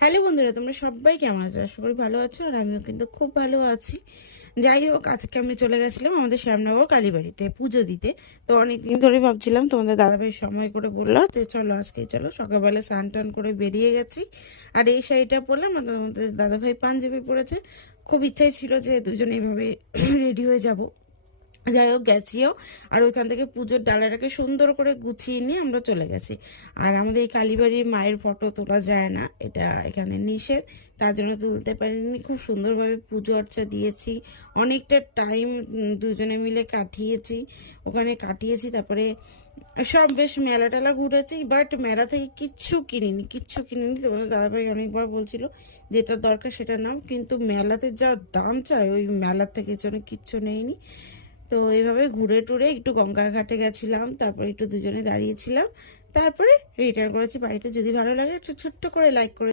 Hello বন্ধুরা, তোমরা সবাই কেমন আছো? আশা করি ভালো আছো, আর আমিও কিন্তু খুব ভালো আছি। যাই হোক, আজকে আমি চলে গেছিলাম আমাদের শ্যামনগর কালীবাড়িতে পুজো দিতে। তো অনেকদিন ধরে ভাবছিলাম, তোমাদের দাদাভাই সময় করে বললো যে চলো আজকে চলো। সকালবেলা স্নান টান করে বেরিয়ে গেছি, আর এই শাড়িটা পরলাম, আর তোমাদের দাদাভাই পাঞ্জাবি পরেছে। খুব ইচ্ছাই ছিল যে দুজনে এইভাবে রেডি হয়ে যাব। যাই হোক, গেছিও। আর ওইখান থেকে পুজোর ডালাটাকে সুন্দর করে গুছিয়ে নিয়ে আমরা চলে গেছি। আর আমাদের এই কালীবাড়ির মায়ের ফটো তোলা যায় না, এটা এখানে নিষেধ, তার জন্য তুলতে পারিনি। খুব সুন্দরভাবে পুজো অর্চা দিয়েছি, অনেকটা টাইম দুজনে মিলে কাটিয়েছি, ওখানে কাটিয়েছি। তারপরে সব বেশ মেলা টেলা ঘুরেছি, বাট মেলা থেকে কিচ্ছু কিনিনি। তোমাদের দাদাভাই অনেকবার বলছিল যেটা দরকার সেটা নাও, কিন্তু মেলাতে যা দাম চায় ওই মেলার থেকে জন্য কিচ্ছু নেইনি। তো এইভাবে ঘুরে টুরে একটু গঙ্গার ঘাটে গেছিলাম, তারপরে একটু দুজনে দাঁড়িয়েছিলাম, তারপরে রিটার্ন করেছি বাড়িতে। যদি ভালো লাগে একটা ছোট্ট করে লাইক করে